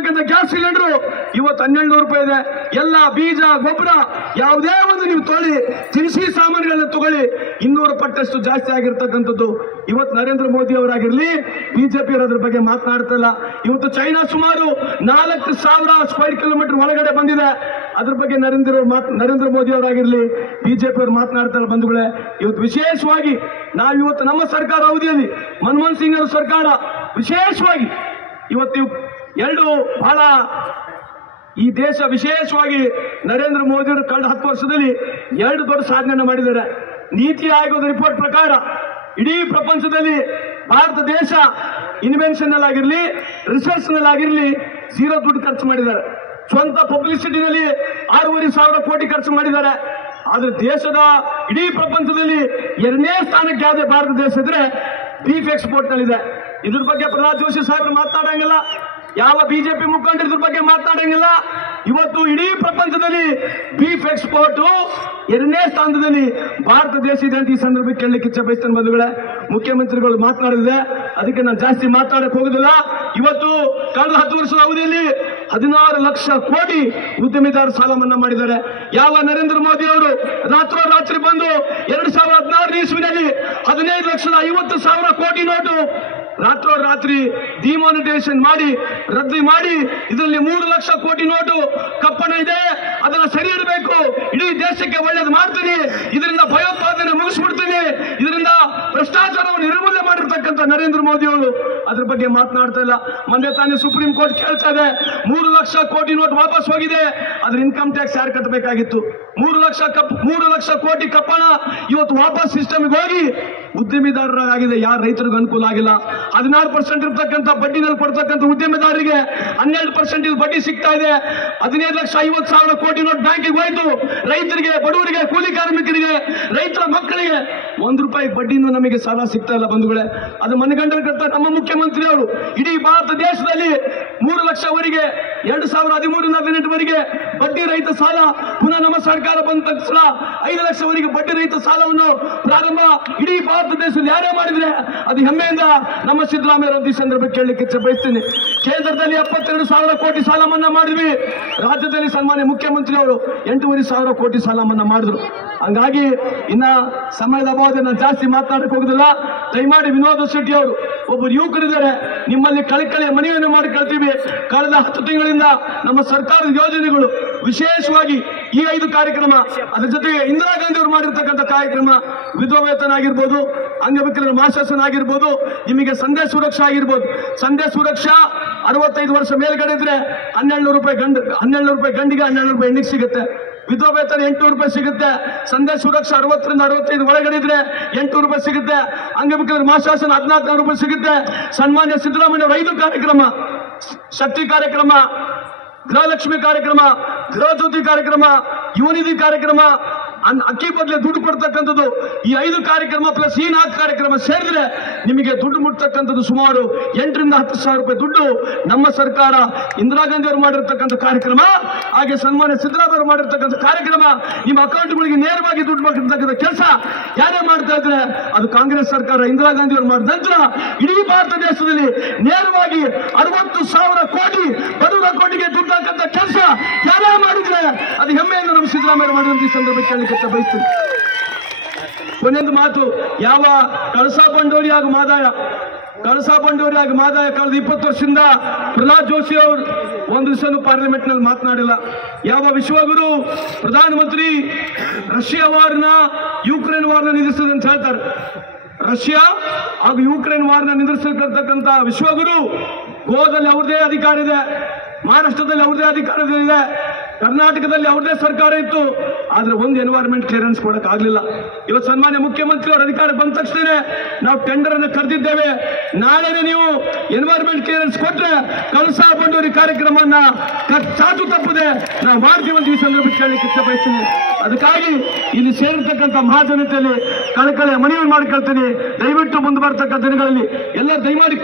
ಇರ್ತಕ್ಕಂಥ gas cylinder ಇವತ್ತು 1200 ರೂಪಾಯಿ ಇದೆ. ಎಲ್ಲ ಬೀಜ ಗೊಬ್ಬರ ಯಾವುದೇ ಒಂದು ನೀವು ತೊಗೊಳ್ಳಿ, ದಿನಸಿ ಸಾಮಾನುಗಳನ್ನ ತಗೊಳ್ಳಿ, 200 ಪಟ್ಟಷ್ಟು ಜಾಸ್ತಿ ಆಗಿರ್ತಕ್ಕಂಥದ್ದು. ಇವತ್ತು ನರೇಂದ್ರ ಮೋದಿ ಅವರಾಗಿರ್ಲಿ, ಬಿಜೆಪಿ ಅದ್ರ ಬಗ್ಗೆ ಮಾತನಾಡ್ತಲ್ಲ. ಇವತ್ತು ಚೈನಾ ಸುಮಾರು 4000 ಸ್ಕ್ವೇರ್ ಕಿಲೋಮೀಟರ್ ಒಳಗಡೆ ಬಂದಿದೆ. ಅದ್ರ ಬಗ್ಗೆ ನರೇಂದ್ರ ಮೋದಿ ಅವರಾಗಿರ್ಲಿ, ಬಿಜೆಪಿ ಅವರು ಮಾತನಾಡ್ತಾರೆ. ಬಂಧುಗಳೇ, ಇವತ್ತು ವಿಶೇಷವಾಗಿ ನಾವಿವತ್ತು ನಮ್ಮ ಸರ್ಕಾರ ಅವಧಿಯಲ್ಲಿ ಮನಮೋಹನ್ ಸಿಂಗ್ ಅವರ ಸರ್ಕಾರ ವಿಶೇಷವಾಗಿ ಇವತ್ತು ಎರಡು ಬಹಳ ಈ ದೇಶ ವಿಶೇಷವಾಗಿ ನರೇಂದ್ರ ಮೋದಿ ಅವರು ಕಳೆದ 10 ವರ್ಷದಲ್ಲಿ 2 ದೊಡ್ಡ ಸಾಧನೆಯನ್ನು ಮಾಡಿದ್ದಾರೆ. ನೀತಿ ಆಯೋಗದ ರಿಪೋರ್ಟ್ ಪ್ರಕಾರ ಇಡೀ ಪ್ರಪಂಚದಲ್ಲಿ ಭಾರತ ದೇಶ ಇನ್ವೆನ್ಷನ್ ಆಗಿರಲಿ, ರಿಸರ್ಚ್ ನಲ್ಲಿ ಝೀರೋ ದುಡ್ಡು ಖರ್ಚು ಮಾಡಿದ್ದಾರೆ. ಸ್ವಂತ ಪಬ್ಲಿಸಿಟಿನಲ್ಲಿ 6,500 ಕೋಟಿ ಖರ್ಚು ಮಾಡಿದ್ದಾರೆ. ಆದ್ರೆ ದೇಶದ ಇಡೀ ಪ್ರಪಂಚದಲ್ಲಿ 2ನೇ ಸ್ಥಾನಕ್ಕೆ ಯಾವುದೇ ಭಾರತ ದೇಶ ಇದ್ರೆ ಬೀಫ್ ಎಕ್ಸ್ಪೋರ್ಟ್ ನಲ್ಲಿದೆ. ಇದ್ರ ಬಗ್ಗೆ ಪ್ರಹ್ಲಾದ್ ಜೋಶಿ ಸಾಹೇಬರು ಮಾತನಾಡಂಗಿಲ್ಲ, ಯಾವ ಬಿಜೆಪಿ ಮುಖಂಡರು ಇದ್ರ ಬಗ್ಗೆ ಮಾತನಾಡಂಗಿಲ್ಲ. ಇವತ್ತು ಇಡೀ ಪ್ರಪಂಚದಲ್ಲಿ ಬೀಫ್ ಎಕ್ಸ್ಪೋರ್ಟ್ 2ನೇ ಸ್ಥಾನದಲ್ಲಿ ಭಾರತ ದೇಶ ಇದೆ ಅಂತ ಈ ಸಂದರ್ಭಕ್ಕೆ ಕೇಳಲಿಕ್ಕೆ ಇಚ್ಛೆ ಬಯಸ್ತೇನೆ. ಬಂಧುಗಳೇ, ಮುಖ್ಯಮಂತ್ರಿಗಳು ಮಾತನಾಡಿದೆ, ಅದಕ್ಕೆ ನಾನು ಜಾಸ್ತಿ ಮಾತಾಡಕ್ ಹೋಗುದಿಲ್ಲ. ಇವತ್ತು ಕಳೆದ 10 ವರ್ಷದ ಅವಧಿಯಲ್ಲಿ 16 ಲಕ್ಷ ಕೋಟಿ ಉದ್ಯಮಿದಾರರು ಸಾಲ ಮನ್ನಾ ಮಾಡಿದ್ದಾರೆ. ಯಾವ ನರೇಂದ್ರ ಮೋದಿ ಅವರು ರಾತ್ರೋರಾತ್ರಿ ಬಂದು 2016 ಇಸ್ವಿನಲ್ಲಿ 15,50,000 ಕೋಟಿ ನೋಟು ರಾತ್ರೋರಾತ್ರಿ ಡಿಮಾನಿಟೈಸೇಷನ್ ಮಾಡಿ ರದ್ದು ಮಾಡಿ, ಇದರಲ್ಲಿ 3 ಲಕ್ಷ ಕೋಟಿ ನೋಟು ಕಪ್ಪಣ ಇದೆ, ಅದನ್ನ ಸರಿ ಇಡಬೇಕು, ಇಡೀ ದೇಶಕ್ಕೆ ಒಳ್ಳೇದು ಮಾಡ್ತೀನಿ, ಇದರಿಂದ ಭಯೋತ್ಪಾದನೆ ಮುಗಿಸ್ಬಿಡ್ತೀನಿ, ಇದರಿಂದ ಭ್ರಷ್ಟಾಚಾರವನ್ನು ನಿರ್ಮೂಲನೆ ಮಾಡಿರ್ತಕ್ಕಂಥ ನರೇಂದ್ರ ಮೋದಿ ಅವರು ಅದ್ರ ಬಗ್ಗೆ ಮಾತನಾಡ್ತಾ ಇಲ್ಲ. ಮೊನ್ನೆ ತಾನೇ ಸುಪ್ರೀಂ ಕೋರ್ಟ್ ಕೇಳ್ತಾ ಇದೆ, 3 ಲಕ್ಷ ಕೋಟಿ ನೋಟ್ ವಾಪಸ್ ಹೋಗಿದೆ, ಅದ್ರ ಇನ್ಕಮ್ ಟ್ಯಾಕ್ಸ್ ಯಾರು ಕಟ್ಟಬೇಕಾಗಿತ್ತು? 3 ಲಕ್ಷ ಕೋಟಿ ಕಪ್ಪಣ ಇವತ್ತು ವಾಪಸ್ ಸಿಸ್ಟಮ್ಗೆ ಹೋಗಿ ಉದ್ಯಮಿದಾರರಾಗಿದೆ, ಯಾರು ರೈತರಿಗೆ ಅನುಕೂಲ ಆಗಿಲ್ಲ. 16% ಇರ್ತಕ್ಕಂಥ ಬಡ್ಡಿನಲ್ಲಿ ಕೊಡ್ತಕ್ಕಂಥ ಉದ್ಯಮಿದಾರರಿಗೆ 12% ಬಡ್ಡಿ ಸಿಗ್ತಾ ಇದೆ. 15,50,000 ಕೋಟಿ ನೋಟ್ ಬ್ಯಾಂಕಿಗೆ ಹೋಯ್ತು. ರೈತರಿಗೆ, ಬಡವರಿಗೆ, ಕೂಲಿ ಕಾರ್ಮಿಕರಿಗೆ, ರೈತರ ಮಕ್ಕಳಿಗೆ 1 ರೂಪಾಯಿ ಬಡ್ಡಿನೂ ನಮಗೆ ಸಾಲ ಸಿಗ್ತಾ ಇಲ್ಲ. ಬಂಧುಗಳೇ, ಅದು ಮನಗಂಡಿರ್ತಕ್ಕಂಥ ನಮ್ಮ ಮುಖ್ಯಮಂತ್ರಿ ಅವರು ಇಡೀ ಭಾರತ ದೇಶದಲ್ಲಿ 3 ಲಕ್ಷವರೆಗೆ 2013-18ವರೆಗೆ ಬಡ್ಡಿ ರಹಿತ ಸಾಲ, ಪುನಃ ನಮ್ಮ ಸರ್ಕಾರ ಬಂದ ತಕ್ಷಣ 5 ಲಕ್ಷವರೆಗೆ ಬಡ್ಡಿ ರಹಿತ ಸಾಲವನ್ನು ಪ್ರಾರಂಭ ಇಡೀ ಭಾರತ ದೇಶದಲ್ಲಿ ಯಾರೇ ಮಾಡಿದ್ರೆ ಅದು ಹೆಮ್ಮೆಯಿಂದ ನಮ್ಮ ಸಿದ್ದರಾಮಯ್ಯ ಈ ಸಂದರ್ಭಕ್ಕೆ ಕೇಳಲಿಕ್ಕೆ ಇಚ್ಛೆ ಬಯಸ್ತೀನಿ. ಕೇಂದ್ರದಲ್ಲಿ 72,000 ಕೋಟಿ ಸಾಲ ಮನ್ನಾ ಮಾಡಿದ್ವಿ, ರಾಜ್ಯದಲ್ಲಿ ಸನ್ಮಾನ್ಯ ಮುಖ್ಯಮಂತ್ರಿ ಅವರು 8,500 ಕೋಟಿ ಸಾಲ ಮನ್ನಾ ಮಾಡಿದ್ರು. ಹಂಗಾಗಿ ಇನ್ನ ಸಮಯದ ಅಭಾವದಲ್ಲಿ ನಾನು ಜಾಸ್ತಿ ಮಾತನಾಡಕ್ಕೆ ಹೋಗುದಿಲ್ಲ. ದಯಮಾಡಿ ವಿನೋದ್ ಶೆಟ್ಟಿ ಅವರು ಒಬ್ಬರು ಯುವಕರಿದ್ದಾರೆ, ನಿಮ್ಮಲ್ಲಿ ಕಳಕಳಿ ಮನವಿಯನ್ನು ಮಾಡಿ ಕೇಳ್ತೀವಿ. ಕಳೆದ 10 ತಿಂಗಳಿಂದ ನಮ್ಮ ಸರ್ಕಾರದ ಯೋಜನೆಗಳು, ವಿಶೇಷವಾಗಿ ಈ 5 ಕಾರ್ಯಕ್ರಮ, ಅದರ ಜೊತೆಗೆ ಇಂದಿರಾ ಗಾಂಧಿ ಅವರು ಮಾಡಿರ್ತಕ್ಕಂಥ ಕಾರ್ಯಕ್ರಮ, ವಿಧವಾ ವೇತನ ಆಗಿರ್ಬೋದು, ಅಂಗವಿಕಲರ ಮಾಸಾಸನ ಆಗಿರ್ಬೋದು, ನಿಮಗೆ ಸಂದೇಶ ಸುರಕ್ಷಾ ಆಗಿರ್ಬೋದು. ಸಂದೇಶ ಸುರಕ್ಷಾ 65 ವರ್ಷ ಮೇಲ್ಗಡೆ ಇದ್ರೆ 1,200 ರೂಪಾಯಿ ಗಂಡಿಗೆ, 1,200 ರೂಪಾಯಿ ಹೆಣ್ಣಿಗೆ ಸಿಗುತ್ತೆ. ವಿಧವಾ ವೇತನ 800 ರೂಪಾಯಿ ಸಿಗುತ್ತೆ. ಸಂದೇಶ ಸುರಕ್ಷಾ 60ರಿಂದ 65 ಒಳಗಡೆ ಇದ್ರೆ 800 ರೂಪಾಯಿ ಸಿಗುತ್ತೆ. ಅಂಗವಿಕಲರ ಮಾಸಾಸನ 14,000 ರೂಪಾಯಿ ಸಿಗುತ್ತೆ. ಸನ್ಮಾನ್ಯ ಸಿದ್ದರಾಮಯ್ಯ ಅವರ 5 ಕಾರ್ಯಕ್ರಮ, ಶಕ್ತಿ ಕಾರ್ಯಕ್ರಮ, ಗೃಹಲಕ್ಷ್ಮಿ ಕಾರ್ಯಕ್ರಮ, ಗೃಹ ಜ್ಯೋತಿ ಕಾರ್ಯಕ್ರಮ, ಯುವನಿಧಿ ಕಾರ್ಯಕ್ರಮ, ಅಕ್ಕಿ ಬದಲೇ ದುಡ್ಡು ಕೊಡ್ತಕ್ಕಂಥದ್ದು, ಈ 5 ಕಾರ್ಯಕ್ರಮ ಪ್ಲಸ್ ಈ 4 ಕಾರ್ಯಕ್ರಮ ಸೇರಿದ್ರೆ ನಿಮಗೆ ದುಡ್ಡು ಮುಟ್ತಕ್ಕಂಥದ್ದು ಸುಮಾರು 8,000ರಿಂದ 10,000 ರೂಪಾಯಿ ದುಡ್ಡು ನಮ್ಮ ಸರ್ಕಾರ ಇಂದಿರಾ ಗಾಂಧಿ ಅವರು ಮಾಡಿರ್ತಕ್ಕಂಥ ಕಾರ್ಯಕ್ರಮ, ಹಾಗೆ ಸನ್ಮಾನ್ಯ ಸಿದ್ದರಾಮಯ್ಯ ಅವರು ಮಾಡಿರ್ತಕ್ಕಂಥ ಕಾರ್ಯಕ್ರಮ, ನಿಮ್ಮ ಅಕೌಂಟ್ಗಳಿಗೆ ನೇರವಾಗಿ ದುಡ್ಡು ಮಾಡಿರ್ತಕ್ಕಂಥ ಕೆಲಸ ಯಾರೇ ಮಾಡ್ತಾ ಇದ್ರೆ ಅದು ಕಾಂಗ್ರೆಸ್ ಸರ್ಕಾರ ಇಂದಿರಾ ಗಾಂಧಿ ಅವರು ಮಾಡಿದ ನಂತರ ಇಡೀ ಭಾರತ ದೇಶದಲ್ಲಿ ನೇರವಾಗಿ 60,000 ಕೋಟಿ ಬಡವರ ಅಕೌಂಟಿಗೆ ದುಡ್ಡು ಹಾಕಂತ ಕೆಲಸ ಯಾರೇ ಮಾಡಿದ್ರೆ ಅದು ಹೆಮ್ಮೆಯನ್ನು ನಮ್ಮ ಸಿದ್ದರಾಮಯ್ಯ ಮಾಡಿದಂತ ಈ ಸಂದರ್ಭಕ್ಕೆ ಕೇಳಲಿಕ್ಕೆ ಬಯಸ್ತೀನಿ. ಕೊನೆಯೊಂದು ಮಾತು, ಯಾವ ಕಳಸಾ ಬಂಡೂರಿ ಹಾಗೂ ಮಾದಾಯ ಕಳಸಾ ಬಂಡೂರಿ ಹಾಗೂ ಮಾದಾಯ ಕಳೆದ 20 ವರ್ಷದಿಂದ ಪ್ರಹ್ಲಾದ್ ಜೋಶಿ ಅವರು ಒಂದು ದಿವಸ ಪಾರ್ಲಿಮೆಂಟ್ ನಲ್ಲಿ ಮಾತನಾಡಿಲ್ಲ. ಯಾವ ವಿಶ್ವಗುರು ಪ್ರಧಾನಮಂತ್ರಿ ರಷ್ಯಾ ವಾರ್ನ ಯುಕ್ರೇನ್ ವಾರ್ನ ನಿಲ್ಲಿಸಿದೆ ಅಂತ ಹೇಳ್ತಾರೆ. ರಷ್ಯಾ ಹಾಗೂ ಯುಕ್ರೇನ್ ವಾರ್ನ ನಿಲ್ಲಿಸಿರ್ತಕ್ಕಂಥ ವಿಶ್ವಗುರು ಗೋವಾದಲ್ಲಿ ಅವ್ರದೇ ಅಧಿಕಾರ ಇದೆ, ಮಹಾರಾಷ್ಟ್ರದಲ್ಲಿ ಅವ್ರದೇ ಅಧಿಕಾರ ಇದೆ, ಕರ್ನಾಟಕದಲ್ಲಿ ಅವ್ರದೇ ಸರ್ಕಾರ ಇತ್ತು. ಆದ್ರೆ ಒಂದು ಎನ್ವೈರನ್ಮೆಂಟ್ ಕ್ಲಿಯರೆನ್ಸ್ ಕೊಡಕ್ ಆಗ್ಲಿಲ್ಲ. ಇವತ್ತು ಸನ್ಮಾನ್ಯ ಮುಖ್ಯಮಂತ್ರಿ ಅವರ ಅಧಿಕಾರ ಬಂದ ತಕ್ಷಣ ನಾವು ಟೆಂಡರ್ ಅನ್ನು ಕರೆದಿದ್ದೇವೆ. ನಾಳೆನೇ ನೀವು ಎನ್ವೈರನ್ಮೆಂಟ್ ಕ್ಲಿಯರೆನ್ಸ್ ಕೊಟ್ರೆ ಕಳಸಾ ಬಂಡೂರಿ ಕಾರ್ಯಕ್ರಮವನ್ನ ಚಾಚು ತಪ್ಪದೆ ನಾವು ಮಾಡ್ತೀವಿ ಅಂತ ಈ ಸಂದರ್ಭಕ್ಕೆ ಕೇಳಲಿಕ್ಕೆ ಇಚ್ಛೆ ಬಯಸ್ತೀನಿ. ಅದಕ್ಕಾಗಿ ಇಲ್ಲಿ ಸೇರಿರ್ತಕ್ಕಂಥ ಮಹಾಜನತೆಯಲ್ಲಿ ಕಳಕಳಿಯ ಮನವಿ ಮಾಡ್ಕೊಳ್ತೀನಿ. ದಯವಿಟ್ಟು ಮುಂದೆ ಬರ್ತಕ್ಕಂಥ ದಿನಗಳಲ್ಲಿ ಎಲ್ಲ ದಯಮಾಡಿ